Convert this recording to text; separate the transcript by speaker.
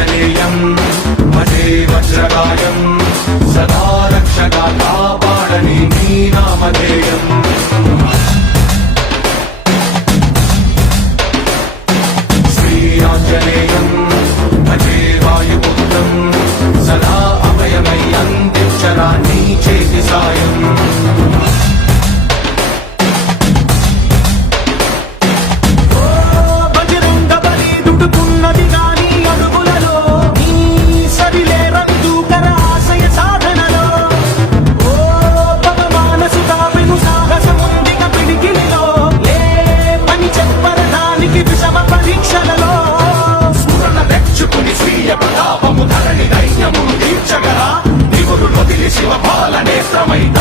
Speaker 1: ఆంజనేయం భజే వజ్రగాయం సదా రక్షగా కాపాడని నీ నామధేయం. శ్రీ ఆంజనేయం భజే వాయుపుత్రం దుడుకున్నది గాని away. No.